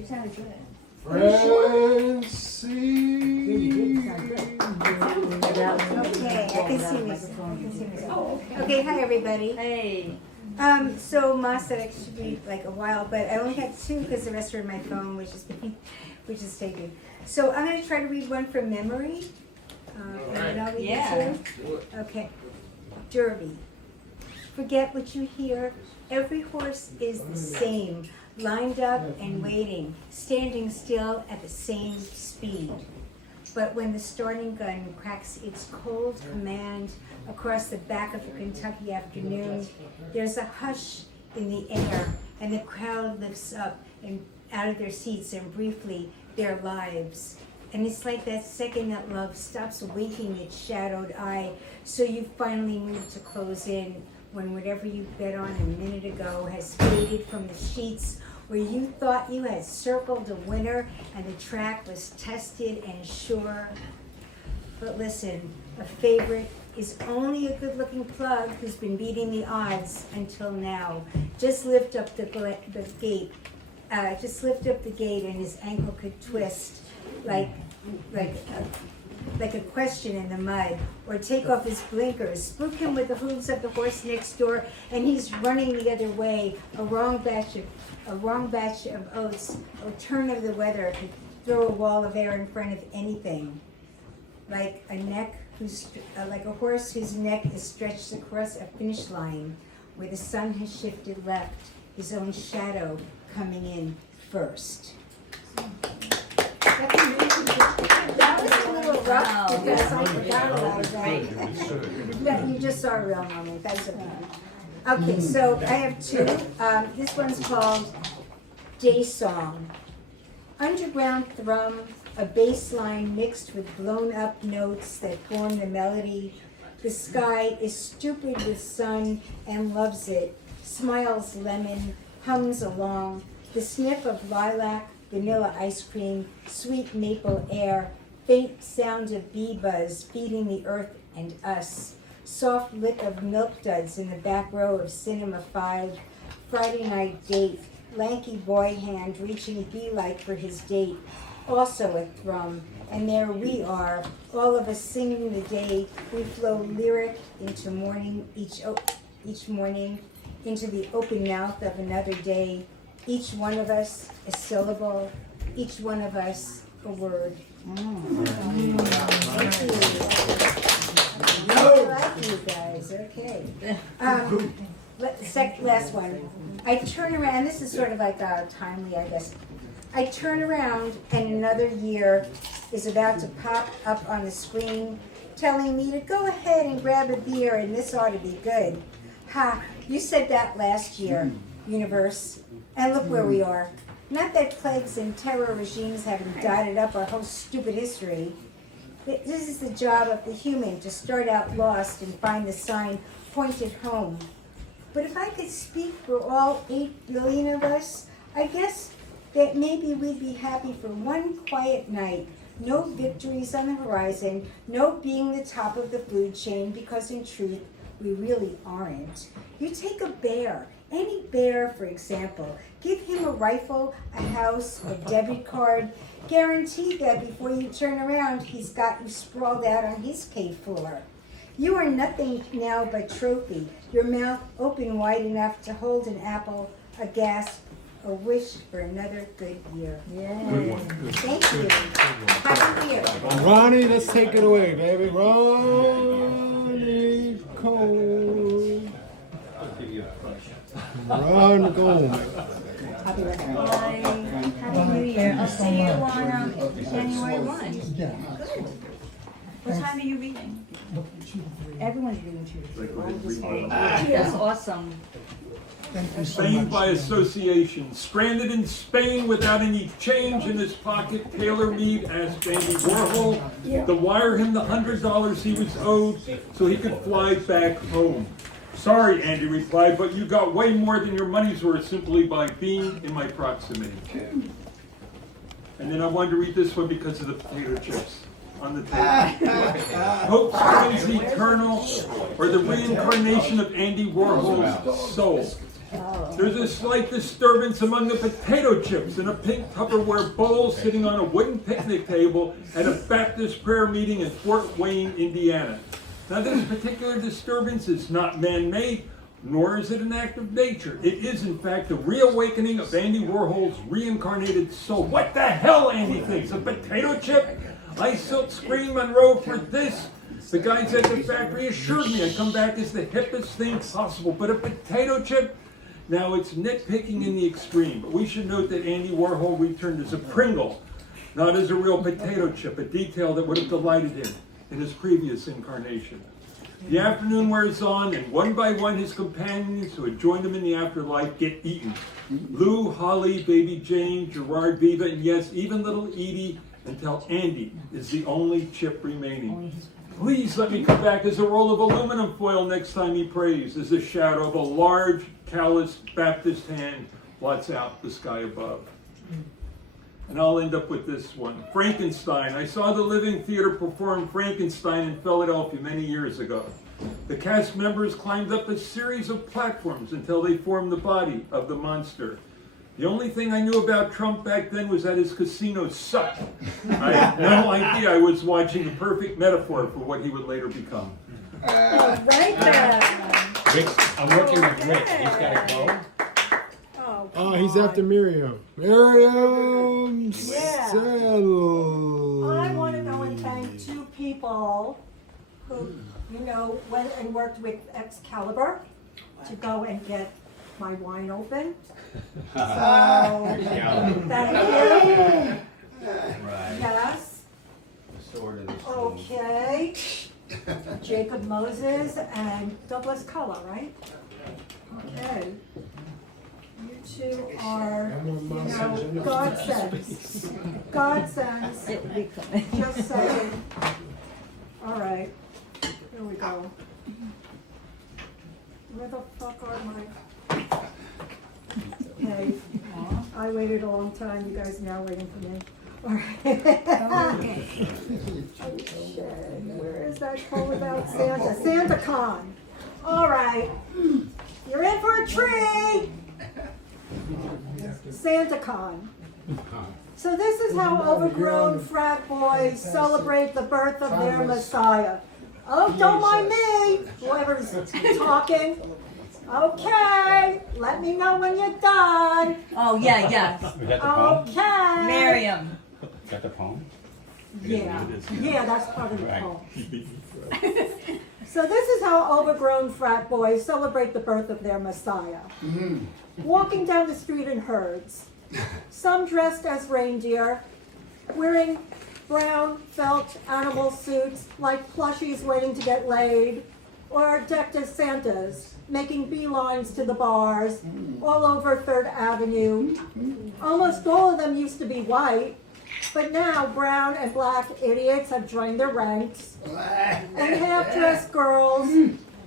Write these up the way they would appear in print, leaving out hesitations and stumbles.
You sounded good. Francine. Okay, I can see myself. Okay, hi everybody. Hey. So Ma said it should be like a while, but I only had two because the rest are in my phone, which is taken. So I'm going to try to read one from memory. And I'll read Yeah. two. Okay. Derby. Forget what you hear. Every horse is the same, lined up and waiting, standing still at the same speed. But when the starting gun cracks its cold command across the back of a Kentucky afternoon, there's a hush in the air, and the crowd lifts up and out of their seats and briefly their lives. And it's like that second that love stops winking its shadowed eye, so you finally move to close in when whatever you bet on a minute ago has faded from the sheets where you thought you had circled a winner and the track was tested and sure. But listen, a favorite is only a good-looking plug who's been beating the odds until now. Just lift up the gate. Just lift up the gate and his ankle could twist like a question in the mud, or take off his blinkers, spook him with the hooves of the horse next door, and he's running the other way. A wrong batch of oats, a turn of the weather could throw a wall of air in front of anything. Like a horse whose neck is stretched across a finish line where the sun has shifted left, his own shadow coming in first. That was a little rough because I forgot about that. You just saw a real moment. That's okay. Okay, so I have two. This one's called Day Song. Underground thrum, a bass line mixed with blown up notes that form the melody. The sky is stupid with sun and loves it. Smiles lemon, hums along. The sniff of lilac, vanilla ice cream, sweet maple air, faint sound of bee buzz feeding the earth and us, soft lick of milk duds in the back row of Cinema 5, Friday night date, lanky boy hand reaching bee-like for his date, also a thrum, and there we are, all of us singing the day. We flow lyric into morning, each morning, into the open mouth of another day. Each one of us a syllable, each one of us a word. Thank you. I like you guys, okay. Last one. I turn around, this is sort of like timely, I guess. I turn around and another year is about to pop up on the screen telling me to go ahead and grab a beer and this ought to be good. Ha, you said that last year, universe. And look where we are. Not that plagues and terror regimes haven't dotted up our whole stupid history. This is the job of the human, to start out lost and find the sign pointed home. But if I could speak for all 8 billion of us, I guess that maybe we'd be happy for one quiet night. No victories on the horizon, no being the top of the food chain, because in truth, we really aren't. You take a bear, any bear, for example, give him a rifle, a house, a debit card, guarantee that before you turn around, he's got you sprawled out on his cave floor. You are nothing now but trophy, your mouth open wide enough to hold an apple, a gasp, a wish for another good year. Yeah. Thank you. Happy New Year. Ronnie, let's take it away, baby. Ronnie Kolm. Ron Kolm. Happy New Year. I'll see you on January 1. Yeah. Good. What time are you reading? Everyone's reading to you. That's awesome. Thank you so Spain much. by association. Stranded in Spain without any change in his pocket, tailor-made asked Andy Warhol to wire him the $100 he was owed so he could fly back home. Sorry, Andy replied, but you got way more than your money's worth simply by being in my proximity. And then I wanted to read this one because of the potato chips on the table. Hope springs eternal, or the reincarnation of Andy Warhol's soul. There's a slight disturbance among the potato chips in a pink Tupperware bowl sitting on a wooden picnic table at a Baptist prayer meeting in Fort Wayne, Indiana. Now, this particular disturbance is not man-made, nor is it an act of nature. It is, in fact, the reawakening of Andy Warhol's reincarnated soul. What the hell, Andy thinks? A potato chip? I silk screen Monroe for this. The guys at the factory assured me I'd come back as the hippest thing possible, but a potato chip? Now, it's nitpicking in the extreme, but we should note that Andy Warhol returned as a Pringle, not as a real potato chip, a detail that would have delighted him in his previous incarnation. The afternoon wears on, and one by one his companions who had joined him in the afterlife get eaten. Lou, Holly, baby Jane, Gerard, Viva, and yes, even little Edie, until Andy is the only chip remaining. Please let me come back as a roll of aluminum foil next time he prays, as the shadow of a large, calloused Baptist hand blots out the sky above. And I'll end up with this one. Frankenstein. I saw the Living Theater perform Frankenstein in Philadelphia many years ago. The cast members climbed up a series of platforms until they formed the body of the monster. The only thing I knew about Trump back then was that his casinos sucked. I had no idea I was watching a perfect metaphor for what he would later become. Right there. Rick, I'm working with Rick. He's got to go. Oh, he's after Miriam. Miriam Settle. I want to go and thank two people who, went and worked with Excalibur to go and get my wine open. So, thank you. Right. Yes. Sword in the Okay. Jacob Moses and Douglas Cullen, right? Okay. You two are, godsends. Godsends. It will be coming. Just saying. All right. Here we go. Where the fuck are my... Okay. I waited a long time. You guys now waiting for me. All right. Okay. Okay. Where is that quote about Santa? SantaCon. All right. You're in for a treat. SantaCon. So this is how overgrown frat boys celebrate the birth of their Messiah. Oh, don't mind me, whoever's talking. Okay, let me know when you're done. Oh, yeah. We got the poem? Okay. Miriam. Got the poem? Yeah, that's part of the Right. poem. So this is how overgrown frat boys celebrate the birth of their Messiah. Walking down the street in herds. Some dressed as reindeer, wearing brown felt animal suits like plushies waiting to get laid, or decked as Santas, making beelines to the bars all over 3rd Avenue. Almost all of them used to be white, but now brown and black idiots have joined their ranks. And half-dressed girls,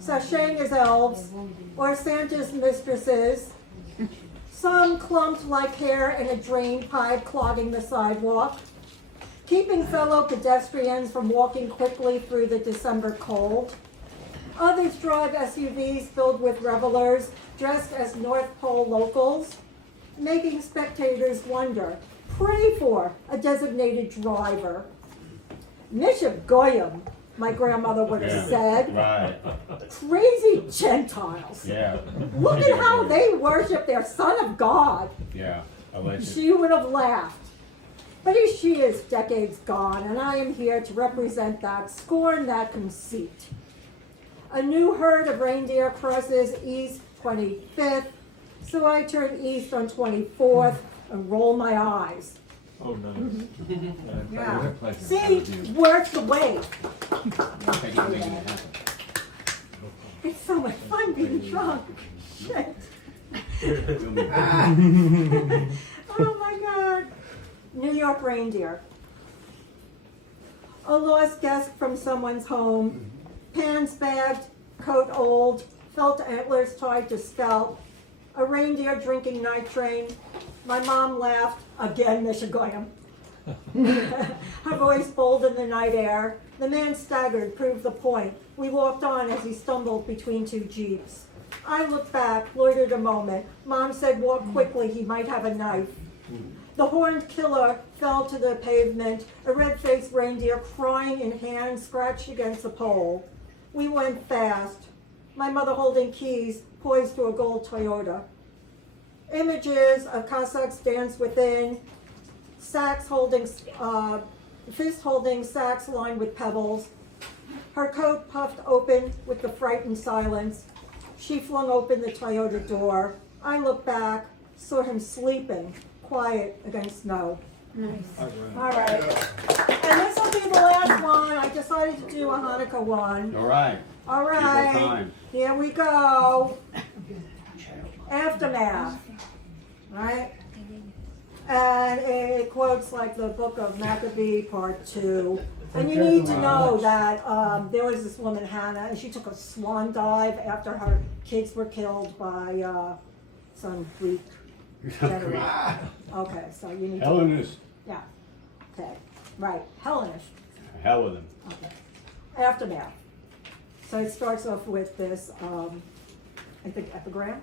sashaying as elves, or Santa's mistresses. Some clumped like hair in a drain pipe clogging the sidewalk, keeping fellow pedestrians from walking quickly through the December cold. Others drive SUVs filled with revelers dressed as North Pole locals, making spectators wonder, pray for a designated driver. Misha Goyim, my grandmother would have said. Right. Crazy Gentiles. Yeah. Look at how they worship their Son of God. Yeah. Alleged. She would have laughed. But she is decades gone, and I am here to represent that, scorn that conceit. A new herd of reindeer crosses east 25th, so I turn east on 24th and roll my eyes. Oh, nice. Yeah. See, worth the wait. Thank you for making it happen. It's so much fun being drunk. Shit. We'll be Oh my God. New York reindeer. A lost guest from someone's home. Pants bagged, coat old, felt antlers tied to scalp. A reindeer drinking night train. My mom laughed, again, Michigan. Her voice bold in the night air. The man staggered, proved the point. We walked on as he stumbled between two jeeps. I looked back, loitered a moment. Mom said, walk quickly, he might have a knife. The horned killer fell to the pavement, a red-faced reindeer crying in hand scratched against the pole. We went fast, my mother holding keys poised to a gold Toyota. Images of Cossacks dance within, fist holding sacks lined with pebbles. Her coat puffed open with the frightened silence. She flung open the Toyota door. I looked back, saw him sleeping, quiet against snow. Nice. All right. And this will be the last one. I decided to do a Hanukkah one. All right. All Equal right. time. Here we go. Aftermath. Right? And it quotes like the book of Maccabee, part 2. And you need to know that there was this woman, Hannah, and she took a swan dive after her kids were killed by some Greek general. Okay, so you need to. Hellenist. Yeah. Okay. Right. Hellenish. Hell with him. Okay. Aftermath. So it starts off with this, I think, epigram.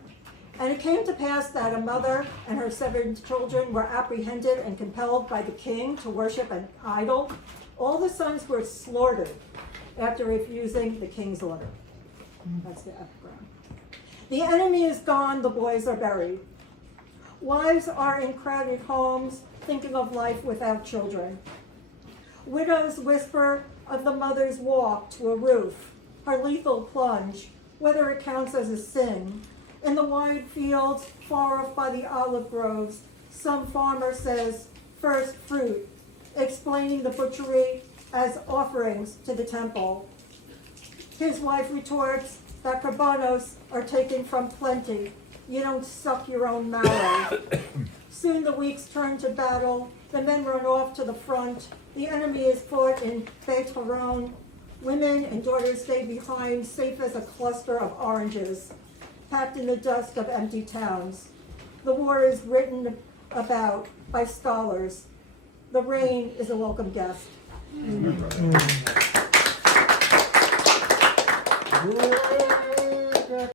And it came to pass that a mother and her 7 children were apprehended and compelled by the king to worship an idol. All the sons were slaughtered after refusing the king's order. That's the epigram. The enemy is gone, the boys are buried. Wives are in crowded homes, thinking of life without children. Widows whisper of the mother's walk to a roof, her lethal plunge, whether it counts as a sin. In the wide fields, far off by the olive groves, some farmer says, first fruit, explaining the butchery as offerings to the temple. His wife retorts that korbanos are taken from plenty. You don't suck your own marrow. Soon the weeks turn to battle. The men run off to the front. The enemy is fought in Beit Horon. Women and daughters stay behind, safe as a cluster of oranges, packed in the dust of empty towns. The war is written about by scholars. The rain is a welcome guest. Good.